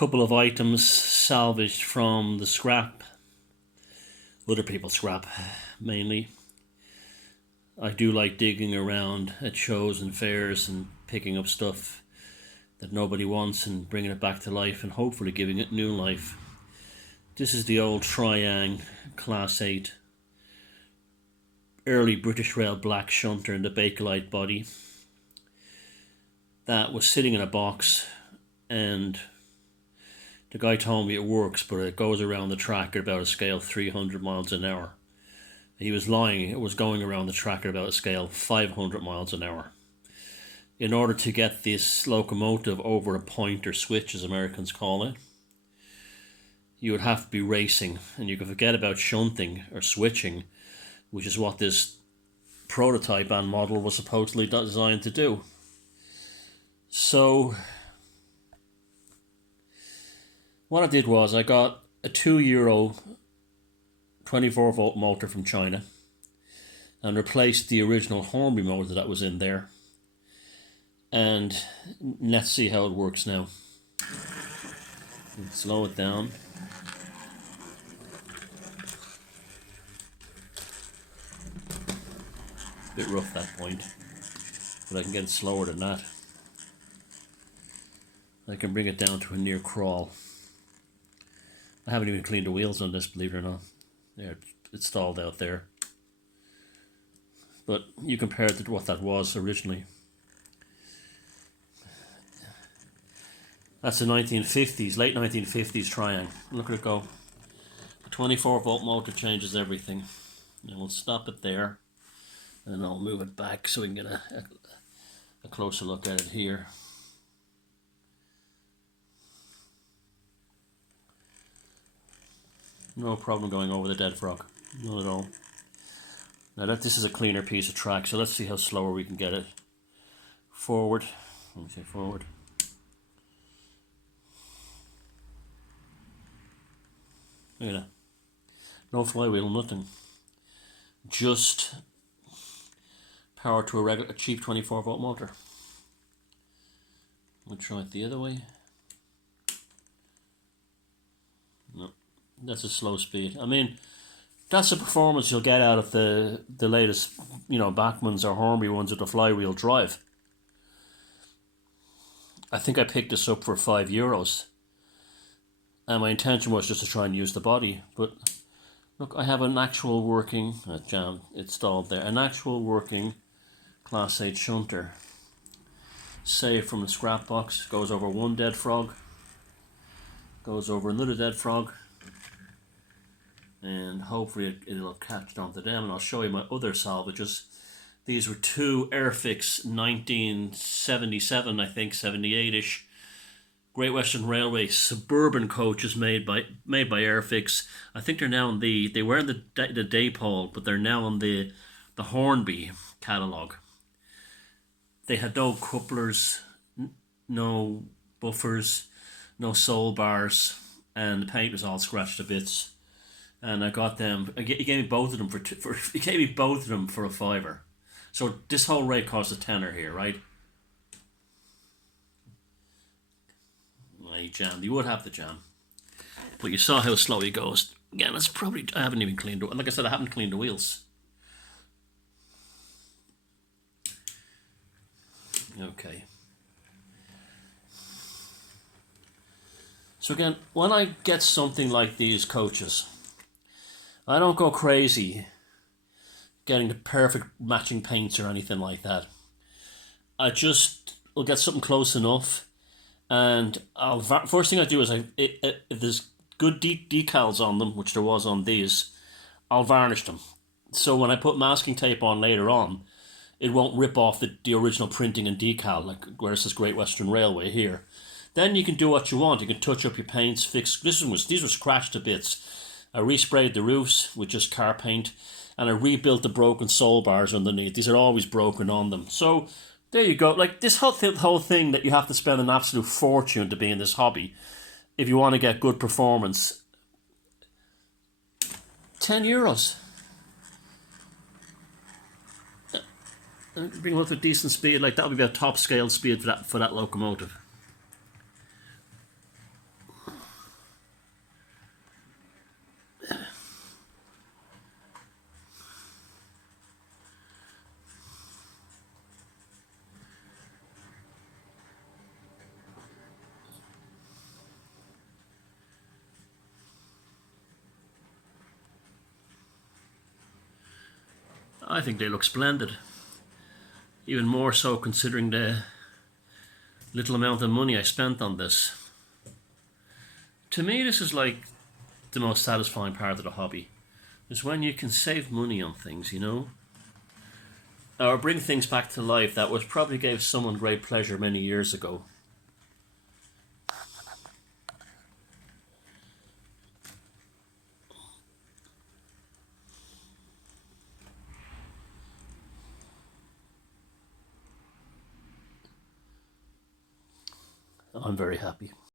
couple of items salvaged from the scrap. Other people's scrap, mainly. I do like digging around at shows and fairs and picking up stuff that nobody wants and bringing it back to life and hopefully giving it new life. This is the old Triang Class 8 early British Rail black shunter in the Bakelite body that was sitting in a box, and the guy told me it works, but it goes around the track at about a scale 300 miles an hour. He was lying. It was going around the track at about a scale 500 miles an hour. In order to get this locomotive over a point or switch, as Americans call it, you would have to be racing, and you can forget about shunting or switching, which is what this prototype and model was supposedly designed to do. So what I did was I got a €2 24 volt motor from China and replaced the original Hornby motor that was in there, and let's see how it works now. Slow it down. Bit rough that point, but I can get it slower than that. I can bring it down to a near crawl. I haven't even cleaned the wheels on this, believe it or not. There, it's stalled out there. But you compare it to what that was originally. That's the 1950s, late 1950s Triang. Look at it go. The 24 volt motor changes everything. And we'll stop it there, and I'll move it back so we can get a closer look at it here. No problem going over the dead frog, not at all. Now this is a cleaner piece of track, so let's see how slower we can get it. Forward, let me say forward. Look at that. No flywheel, nothing. Just power to a cheap 24 volt motor. We'll try it the other way. No, that's a slow speed. I mean, that's the performance you'll get out of the latest, Bachmanns or Hornby ones with the flywheel drive. I think I picked this up for €5. And my intention was just to try and use the body, but look, I have an actual working, jam, it's stalled there, an actual working Class 8 shunter. Saved from the Scrapbox, goes over one dead frog, goes over another dead frog, and hopefully it'll catch onto them, and I'll show you my other salvages. These were two Airfix 1977, I think, 78-ish, Great Western Railway Suburban coaches made by Airfix. I think they're now on they were in the Daypole, but they're now on the Hornby catalogue. They had no couplers, no buffers, no sole bars, and the paint was all scratched to bits. And I got them. He gave me both of them for a fiver. So this whole rate cost a tenner here, right? He jammed. You would have to jam, but you saw how slow he goes. Again, it's probably, I haven't even cleaned it. Like I said, I haven't cleaned the wheels. Okay. So again, when I get something like these coaches, I don't go crazy getting the perfect matching paints or anything like that. I just will get something close enough. And first thing I do is if there's good decals on them, which there was on these, I'll varnish them. So when I put masking tape on later on, it won't rip off the original printing and decal, like where it says Great Western Railway here. Then you can do what you want. You can touch up your paints, fix. These were scratched to bits. I resprayed the roofs with just car paint, and I rebuilt the broken sole bars underneath. These are always broken on them. So there you go. Like this whole thing that you have to spend an absolute fortune to be in this hobby if you want to get good performance. €10. Bring them up to a decent speed, like that would be a top scale speed for that locomotive. I think they look splendid. Even more so considering the little amount of money I spent on this. To me, this is like the most satisfying part of the hobby. Is when you can save money on things, you know? Or bring things back to life that was probably gave someone great pleasure many years ago. I'm very happy.